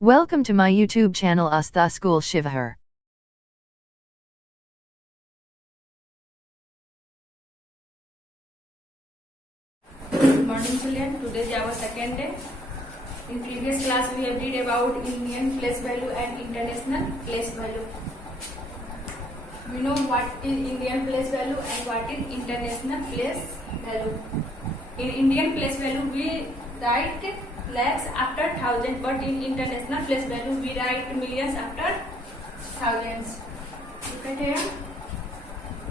Welcome to my YouTube channel Astha School Shivahar. Good morning children. Today is our second day. In previous class we have read about Indian place value and international place value. We know what is Indian place value and what is international place value. In Indian place value we write lakhs after thousands, but in international place value we write millions after thousands. Look at here.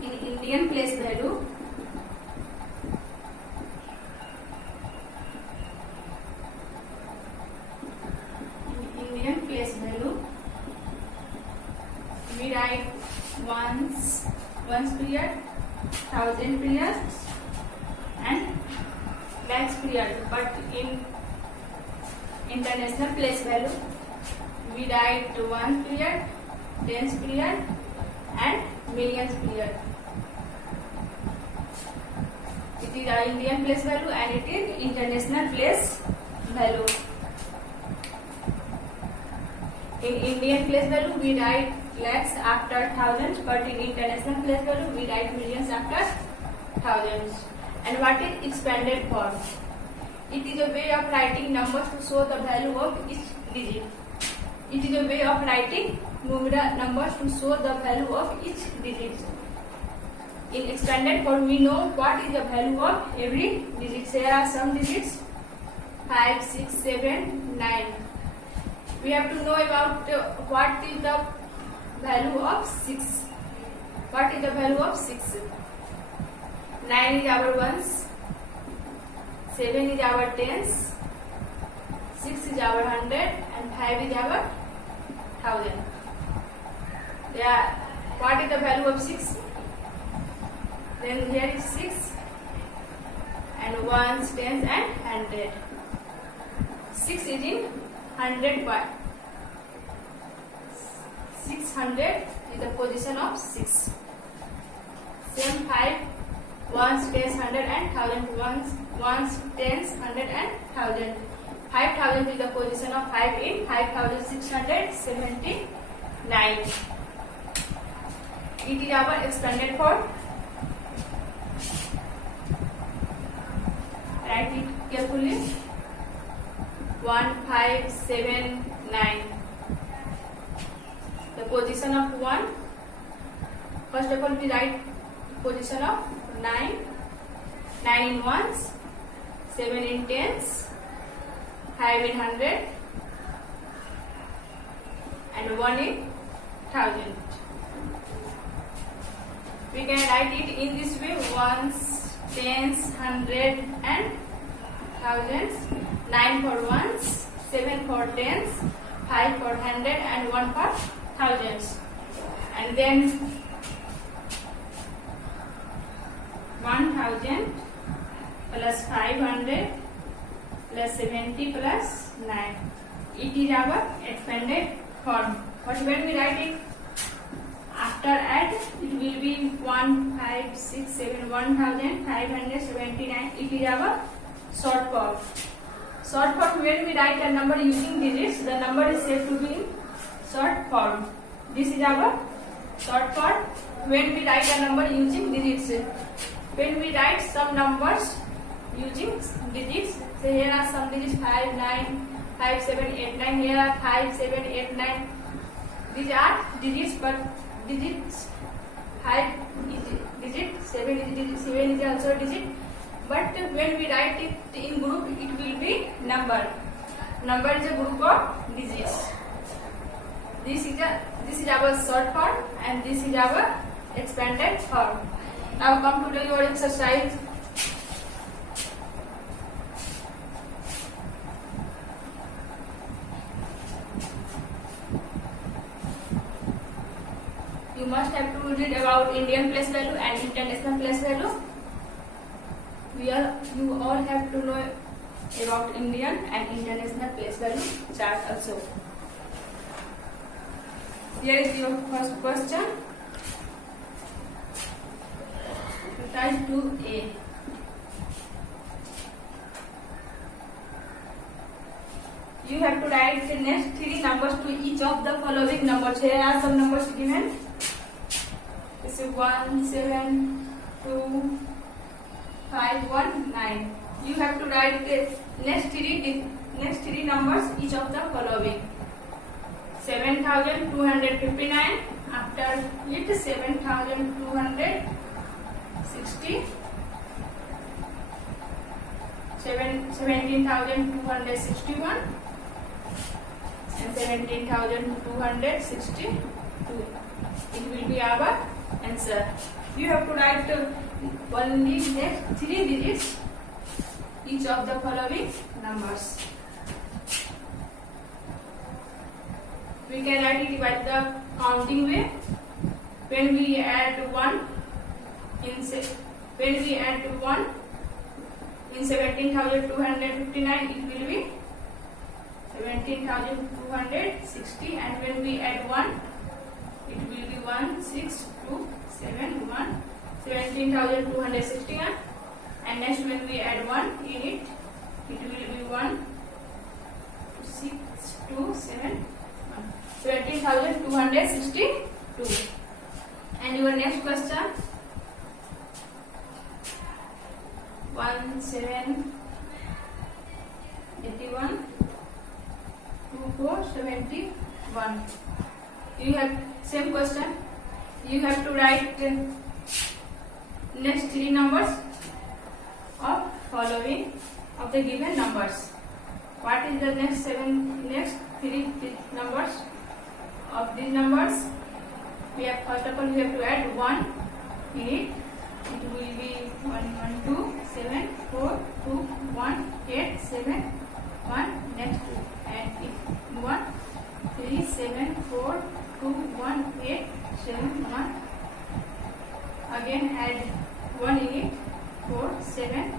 In Indian place value, place value we write ones period, thousand periods and lakhs period, but in international place value we write one period, tens period and millions period. It is our Indian place value and it is international place value. In Indian place value we write lakhs after thousands, but in international place value we write millions after thousands. And what is expanded form? It is a way of writing numbers to show the value of each digit. It is a way of writing numbers to show the value of each digit. In expanded form we know what is the value of every digit. Here are some digits: 5, 6, 7, 9. We have to know about what is the value of 6. What is the value of 6? 9 is our ones, 7 is our tens, 6 is our hundred, and 5 is our thousand. What is the value of 6? Then here is 6 and ones, tens and hundred. 6 is in 100 part. 600 is the position of 6. Same 5, ones, tens, hundred and thousand. Ones, tens, hundred and thousand. 5000 is the position of 5 in 5679. It is our expanded form. Write it carefully. 1, 5, 7, 9. The position of 1. First of all, we write position of 9. 9 in ones, 7 in tens, 5 in hundred, and 1 in thousand. We can write it in this way: ones, tens, hundred, and thousands. 9 for ones, 7 for tens, 5 for hundred, and 1 for thousands. And then 1000 plus 500 plus 70 plus 9. It is our expanded form. But when we write it after add, it will be 1, 5, 6, 7, 1579. It is our short form. Short form, when we write a number using digits, the number is said to be in short form. This is our short form when we write a number using digits. When we write some numbers using digits, so here are some digits: 5, 9, 5, 7, 8, 9. Here are 5, 7, 8, 9. These are digits, but digits 5 is digit, 7 is digit, 7 is also a digit. But when we write it in group, it will be number. Number is a group of digits. This is our short form and this is our expanded form. Now come to your exercise. You must have to read about Indian place value and international place value. You all have to know about Indian and international place value chart also. Here is your first question. Exercise 2A. You have to write the next three numbers to each of the following numbers. Here are some numbers given. This is 1, 7, 2, 5, 1, 9. You have to write the next three numbers each of the following. 7,259. After it 7,260. 17,261 and 17,262. It will be our answer. You have to write only next three digits each of the following numbers. We can write it by the counting way. When we add 1 in 17,259, it will be 17,260, and when we add 1, it will be 1627, 17,261, and next when we add 1 in it, it will be 1627, 17,262. And your next question, 1781, 2471. You have same question. You have to write next three numbers of following of the given numbers. What is the next three numbers of these numbers? We have, first of all, we have to add 1 in it. It will be 1, 1, 2, 7, 4, 2, 1, 8, 7, 1. Next add it 1, 3, 7, 4, 2, 1, 8, 7, 1. Again add 1 in it, 4, 7,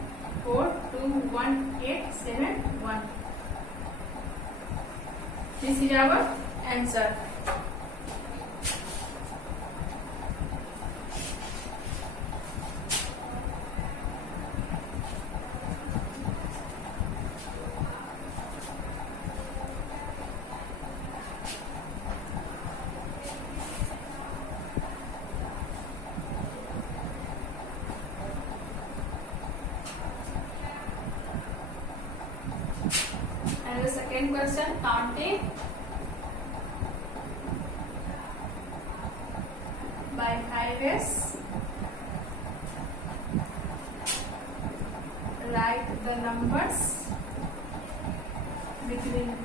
4, 2, 1, 8, 7, 1. This is our answer. And the second question, counting by 5s. Write the numbers between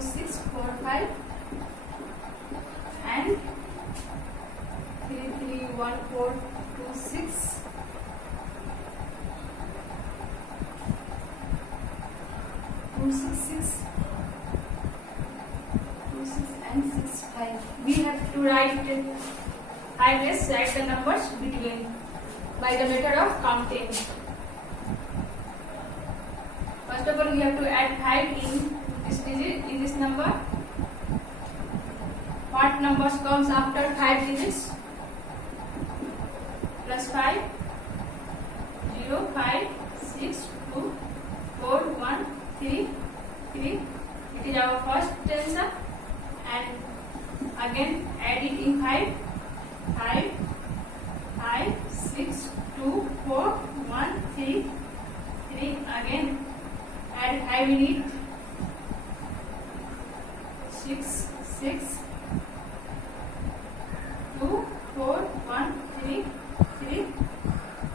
645 and 331426 266 and 65. We have to write 5s, write the numbers between by the method of counting. First of all, we have to add 5 in this digit, in this number. What numbers comes after 5 digits? Plus 5, 0, 5, 6, 2, 4, 1, 3, 3. It is our first answer. And again add it in 5, 5, 5, 6, 2, 4, 1, 3, 3. Again add 5 in it. 6, 6, 2, 4, 1, 3, 3.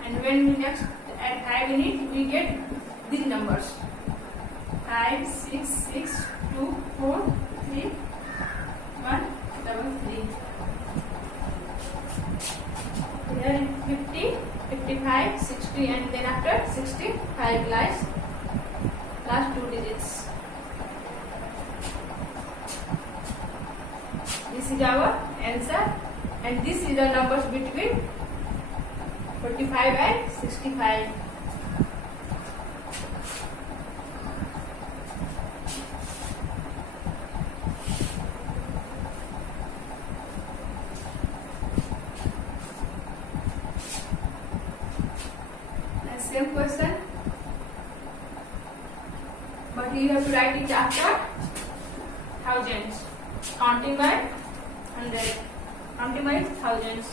And when we next add 5 in it, we get these numbers. 5, 6, 6, 2, 4, 3, 1, 3. Here 50, 55, 60, and then after 65 last 2 digits. This is our answer, and this is the numbers between 45 and 65. same question, but you have to write it after thousands, counting by 100, counting by thousands.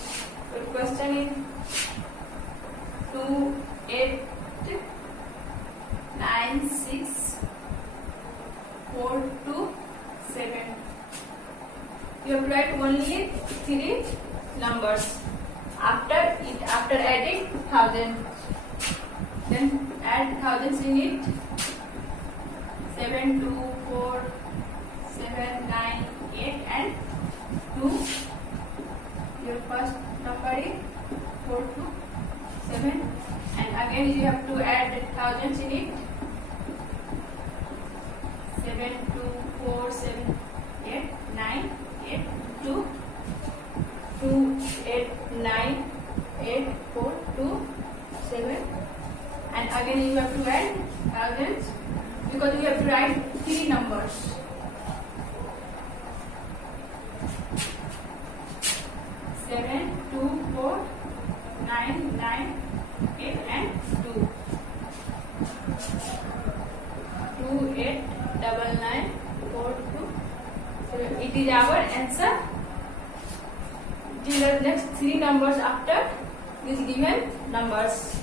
So question is 2, 8, 9, 6, 4, 2, 7. You have to write only 3 numbers after adding thousand. Then add thousands in it. 7, 2, 4, 7, 9, 8 and 2. Your first number is 4, 2, 7, and again you have to add thousands in it. 7, 2, 4, 7, 8, 9, 8, 2, 2, 8, 9, 8, 4, 2, 7, and again you have to add thousands because you have to write 3 numbers. 7, 2, 4, 9, 9, 8 and 2. 2, 8, 9, 9, 4, 2, 7. It is our answer. These are the next 3 numbers after these given numbers.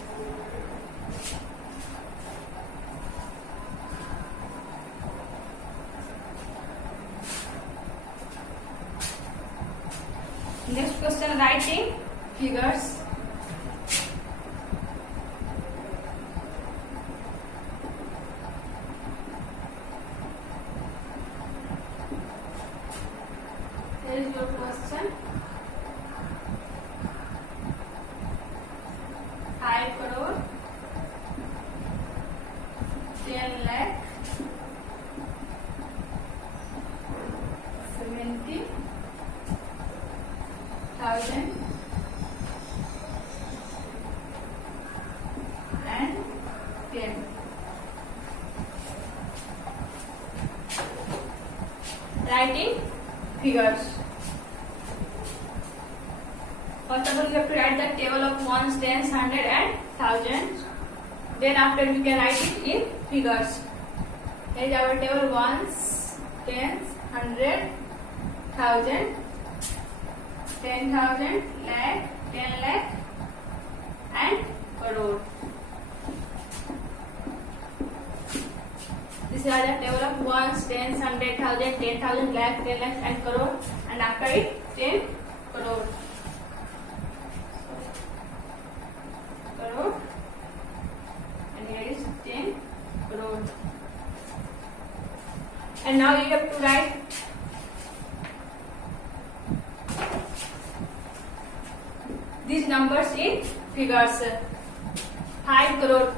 Next question, writing figures. Here is your question. 5 crore, 10 lakh, 70,000 and 10. Writing figures. First of all, you have to write the table of ones, tens, hundred and thousands. Then after we can write it in figures. Here is our table: ones, tens, hundred, thousand, 10,000, lakh, 10 lakh and crore. These are the table of ones, tens, 100,000, 10,000, lakh, 10 lakhs and crore, and after it 10 crore. Crore, and here is 10 crore. And now you have to write these numbers in figures. 5 crore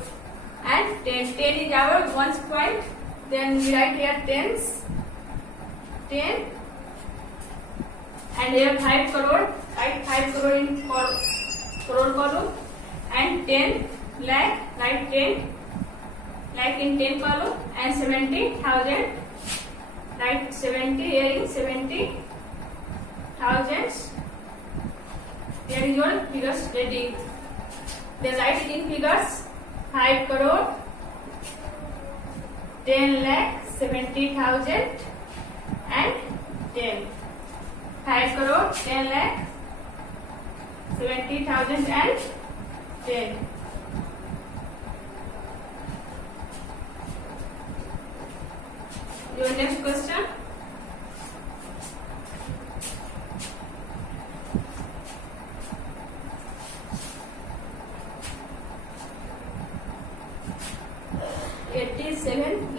and 10. 10 is our ones point. Then we write here tens, 10, and here 5 crore. Write 5 crore in crore column, and 10 lakh. Write 10 lakh in 10 column, and 70,000. Write 70 here in 70,000. Here is your figures ready. Then write it in figures: 5 crore, 10 lakh, 70,000 and 10. 5 crore, 10 lakh, 70,000 and 10. Your next question.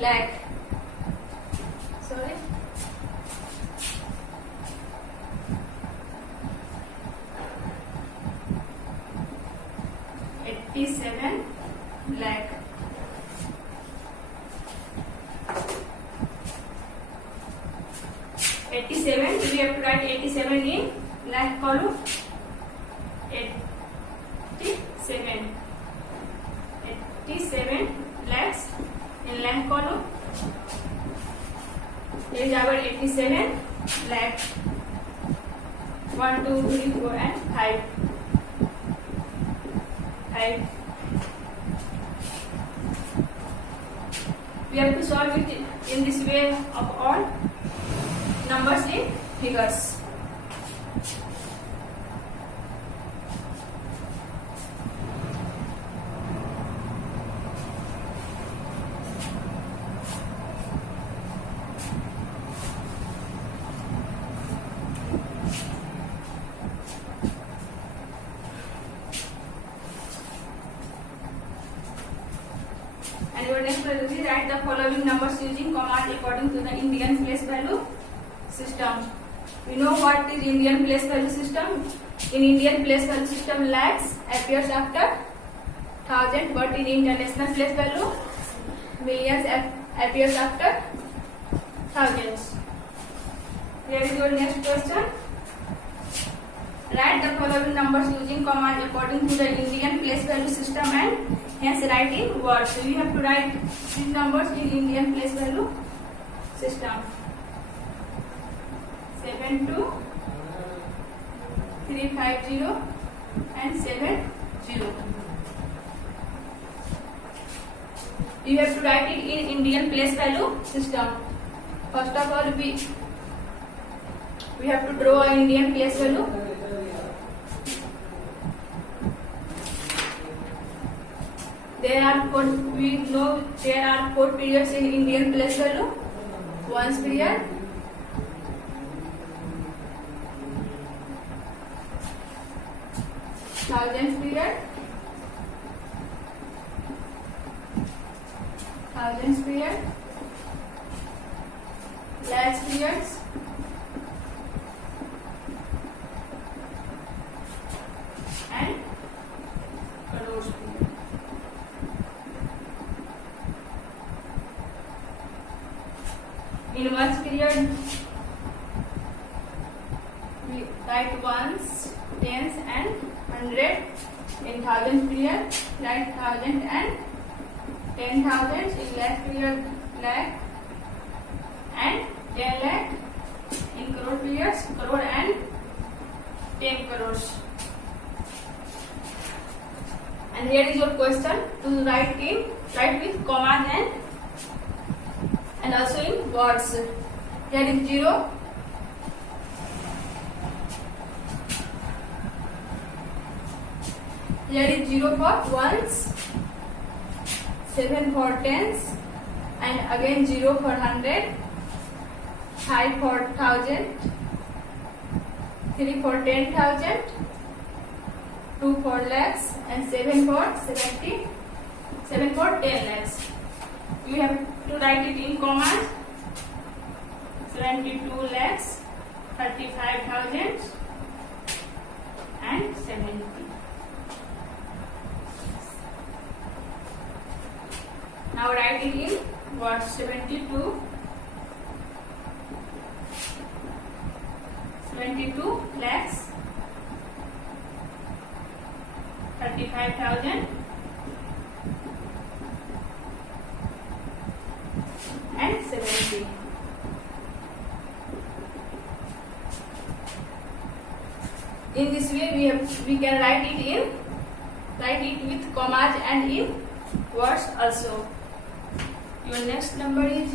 Lakh. Sorry. 87 lakh. 87. We have to write 87 in lakh column. 87. 87 lakhs in lakh column. Here is our 87 lakh. 1, 2, 3, 4 and 5. 5. We have to solve it in this way of all numbers in figures. And your next question is write the following numbers using commas according to the Indian place value system. You know what is Indian place value system? In Indian place value system, lakhs appears after thousand, but in international place value, millions appears after thousands. Here is your next question. Write the following numbers using commas according to the Indian place value system and hence write in words. So you have to write these numbers in Indian place value system. 72350 and 70. You have to write it in Indian place value system. First of all, we have to draw an Indian place value. We know there are 4 periods in Indian place value. Ones period, thousands period, lakhs periods, and crores period. In ones period, we write ones, tens, and hundred. In thousands period, write thousand and 10,000. In lakh period, lakh and 10 lakh. In crore periods, crore and 10 crores. And here is your question to write with commas and also in words. Here is 0. Here is 0 for ones, 7 for tens, and again 0 for 100, 5 for 1000, 3 for 10,000, 2 for lakhs, and 7 for 10 lakhs. You have to write it in commas. 72 lakhs, 35,000, and 70. Now write it in words. 72 lakhs, 35,000, and 70. In this way, we can write it with commas and in words also. Your next number is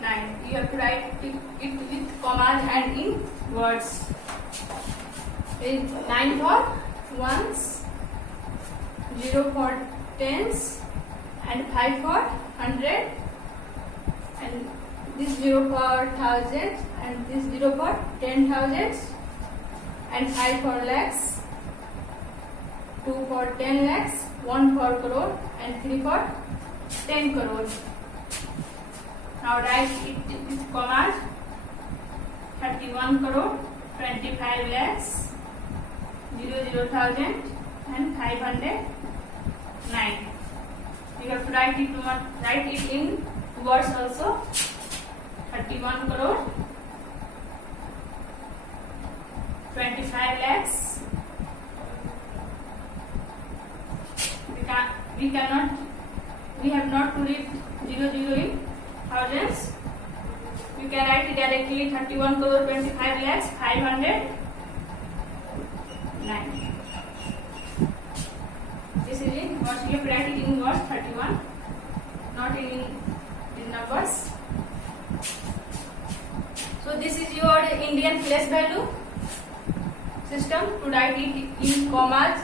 9. You have to write it with commas and in words. 9 for ones, 0 for tens, and 5 for 100, and this 0 for thousands, and this 0 for 10,000s, and 5 for lakhs, 2 for 10 lakhs, 1 for crore, and 3 for 10 crores. Now write it with commas. 31 crore, 25 lakhs, 0,000 and 509. You have to write it in words also. 31 crore, 25 lakhs. We have not to read 00 in thousands. You can write it directly 31 crore 25 lakhs 509. This is in words. You have to write it in words 31, not in numbers. So this is your Indian place value system to write it in commas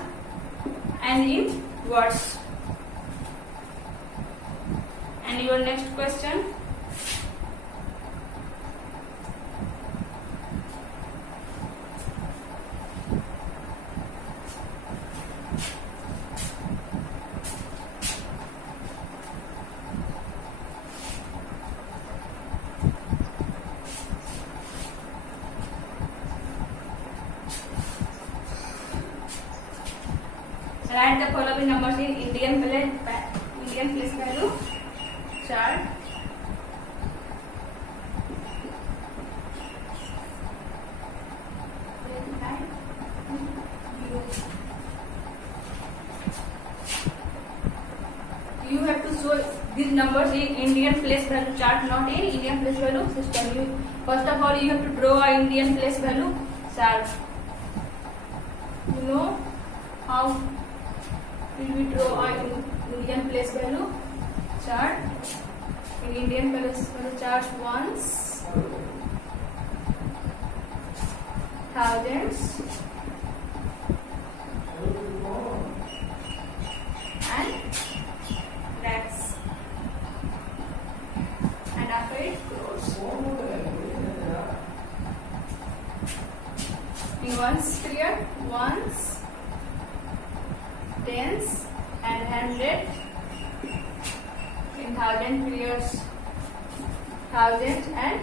and in words. And your next question. Write the following numbers in Indian place value chart. You have to show these numbers in Indian place value chart, not in Indian place value system. First of all, you have to draw a Indian place value chart. You know how will we draw an Indian place value chart? In Indian place value chart, ones, thousands, and lakhs, and after it crores. In ones period, ones, tens, and hundred. In thousand periods, thousands and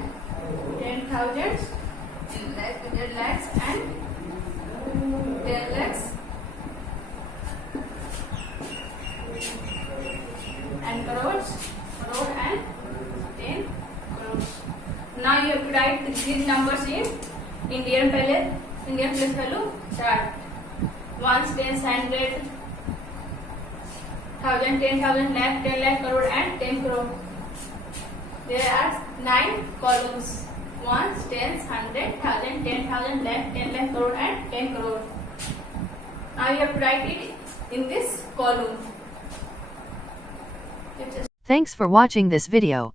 10,000s. In lakhs and 10 lakhs. And crores, crore and 10 crores. Now you have to write these numbers in Indian place value chart. Ones, tens, hundred, thousand, 10,000, lakh, 10 lakh, crore and 10 crore. There are 9 columns. Ones, tens, 100, 1000, 10,000, lakh, 10 lakh, crore and 10 crore. Now you have to write it in this column. Thanks for watching this video.